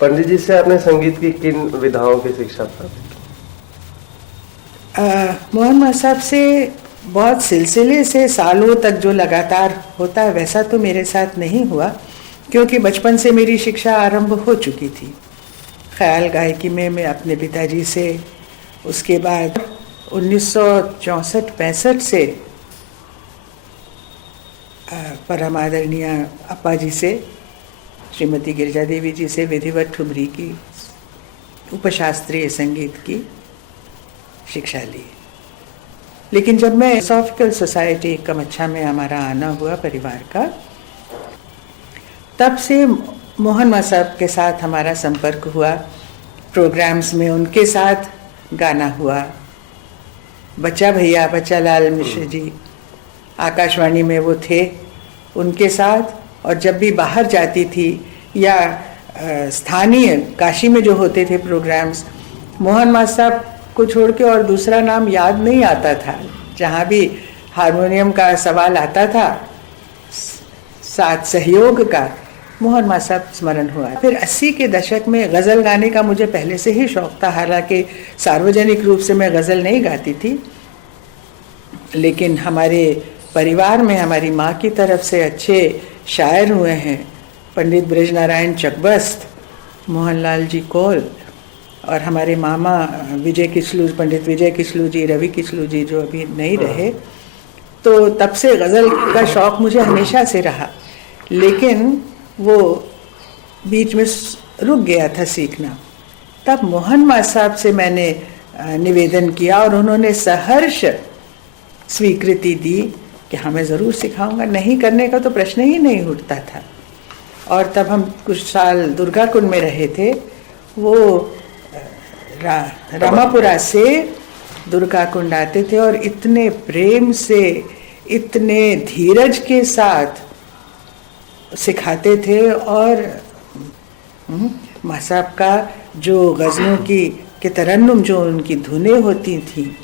पंडित जी से आपने संगीत की किन विधाओं की शिक्षा प्राप्त की? मोहन माँ साहब से बहुत सिलसिले से सालों तक जो लगातार होता है वैसा तो मेरे साथ नहीं हुआ, क्योंकि बचपन से मेरी शिक्षा आरंभ हो चुकी थी ख्याल गायकी में मैं अपने पिताजी से। उसके बाद 1964-65 से परम आदरणीय अप्पा जी से, श्रीमती गिरिजा देवी जी से विधिवत ठुमरी की उपशास्त्रीय संगीत की शिक्षा ली। लेकिन जब मैं फिलोसॉफिकल सोसाइटी कमच्छा में हमारा आना हुआ परिवार का, तब से मोहन माँ साहब के साथ हमारा संपर्क हुआ। प्रोग्राम्स में उनके साथ गाना हुआ। बच्चा भैया, बच्चा लाल मिश्र जी आकाशवाणी में वो थे, उनके साथ। और जब भी बाहर जाती थी या स्थानीय काशी में जो होते थे प्रोग्राम्स, मोहन माँ साहब को छोड़ के और दूसरा नाम याद नहीं आता था। जहाँ भी हारमोनियम का सवाल आता था, साथ सहयोग का, मोहन माँ साहब स्मरण हुआ। फिर 80 के दशक में गज़ल गाने का मुझे पहले से ही शौक था। हालांकि सार्वजनिक रूप से मैं गज़ल नहीं गाती थी, लेकिन हमारे परिवार में हमारी माँ की तरफ से अच्छे शायर हुए हैं। पंडित ब्रजनारायण चकबस्त, मोहनलाल जी कौल, और हमारे मामा विजय किसलू, पंडित विजय किसलू जी, रवि किसलू जी जो अभी नहीं रहे। तो तब से गज़ल का शौक़ मुझे हमेशा से रहा, लेकिन वो बीच में रुक गया था सीखना। तब मोहन माँ साहब से मैंने निवेदन किया और उन्होंने सहर्ष स्वीकृति दी कि हाँ मैं ज़रूर सिखाऊंगा, नहीं करने का तो प्रश्न ही नहीं उठता था। और तब हम कुछ साल दुर्गा कुंड में रहे थे। वो रामापुरा से दुर्गा कुंड आते थे और इतने प्रेम से, इतने धीरज के साथ सिखाते थे। और माँ साहब का जो गज़लों के तरन्नुम, जो उनकी धुनें होती थी,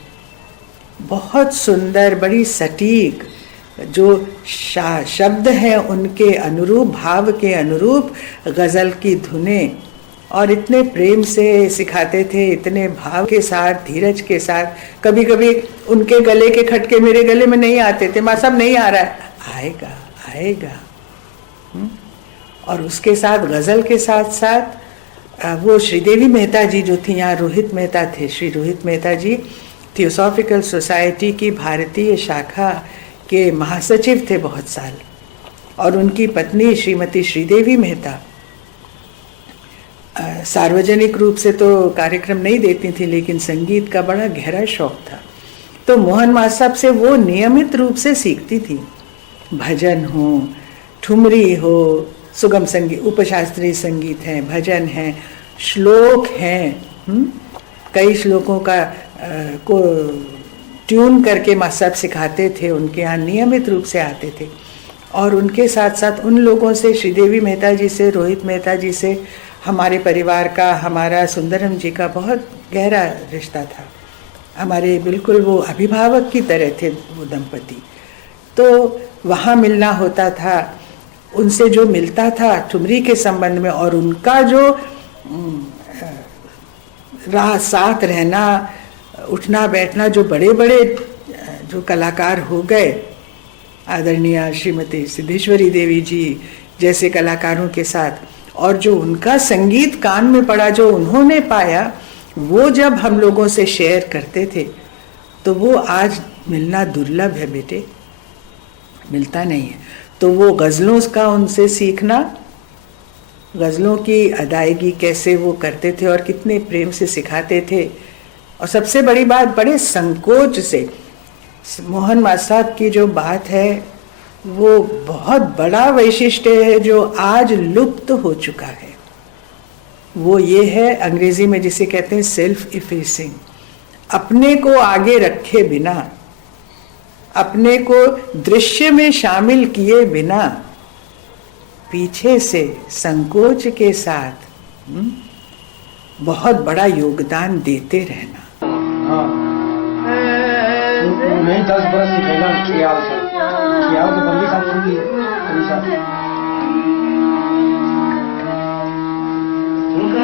बहुत सुंदर, बड़ी सटीक, जो शब्द हैं उनके अनुरूप, भाव के अनुरूप गज़ल की धुनें, और इतने प्रेम से सिखाते थे, इतने भाव के साथ, धीरज के साथ। कभी कभी उनके गले के खटके मेरे गले में नहीं आते थे। माँ साहब नहीं आ रहा है, आएगा आएगा। और उसके साथ गज़ल के साथ साथ वो श्रीदेवी मेहता जी जो थी, यहाँ रोहित मेहता थे, श्री रोहित मेहता जी थियोसॉफिकल सोसाइटी की भारतीय शाखा के महासचिव थे बहुत साल, और उनकी पत्नी श्रीमती श्रीदेवी मेहता सार्वजनिक रूप से तो कार्यक्रम नहीं देती थी, लेकिन संगीत का बड़ा गहरा शौक था। तो मोहन माँ साहब से वो नियमित रूप से सीखती थी। भजन हो, ठुमरी हो, सुगम संगीत, उपशास्त्रीय संगीत है, भजन है, श्लोक हैं। कई श्लोकों का को ट्यून करके माँ साहब सिखाते थे, उनके यहाँ नियमित रूप से आते थे। और उनके साथ साथ उन लोगों से, श्रीदेवी मेहता जी से, रोहित मेहता जी से हमारे परिवार का, हमारा सुंदरम जी का बहुत गहरा रिश्ता था। हमारे बिल्कुल वो अभिभावक की तरह थे वो दंपति। तो वहाँ मिलना होता था, उनसे जो मिलता था ठुमरी के संबंध में, और उनका जो साथ रहना, उठना बैठना, जो बड़े बड़े जो कलाकार हो गए, आदरणीय श्रीमती सिद्धेश्वरी देवी जी जैसे कलाकारों के साथ, और जो उनका संगीत कान में पड़ा, जो उन्होंने पाया, वो जब हम लोगों से शेयर करते थे, तो वो आज मिलना दुर्लभ है बेटे, मिलता नहीं है। तो वो गज़लों का उनसे सीखना, गज़लों की अदायगी कैसे वो करते थे और कितने प्रेम से सिखाते थे। और सबसे बड़ी बात, बड़े संकोच से, मोहन माँ साहब की जो बात है वो बहुत बड़ा वैशिष्ट्य है जो आज लुप्त हो चुका है। वो ये है, अंग्रेजी में जिसे कहते हैं सेल्फ इफेसिंग, अपने को आगे रखे बिना, अपने को दृश्य में शामिल किए बिना, पीछे से संकोच के साथ बहुत बड़ा योगदान देते रहना। नहीं 10 बरस सिखेला किया तो बंदी साहब सुन ली। महल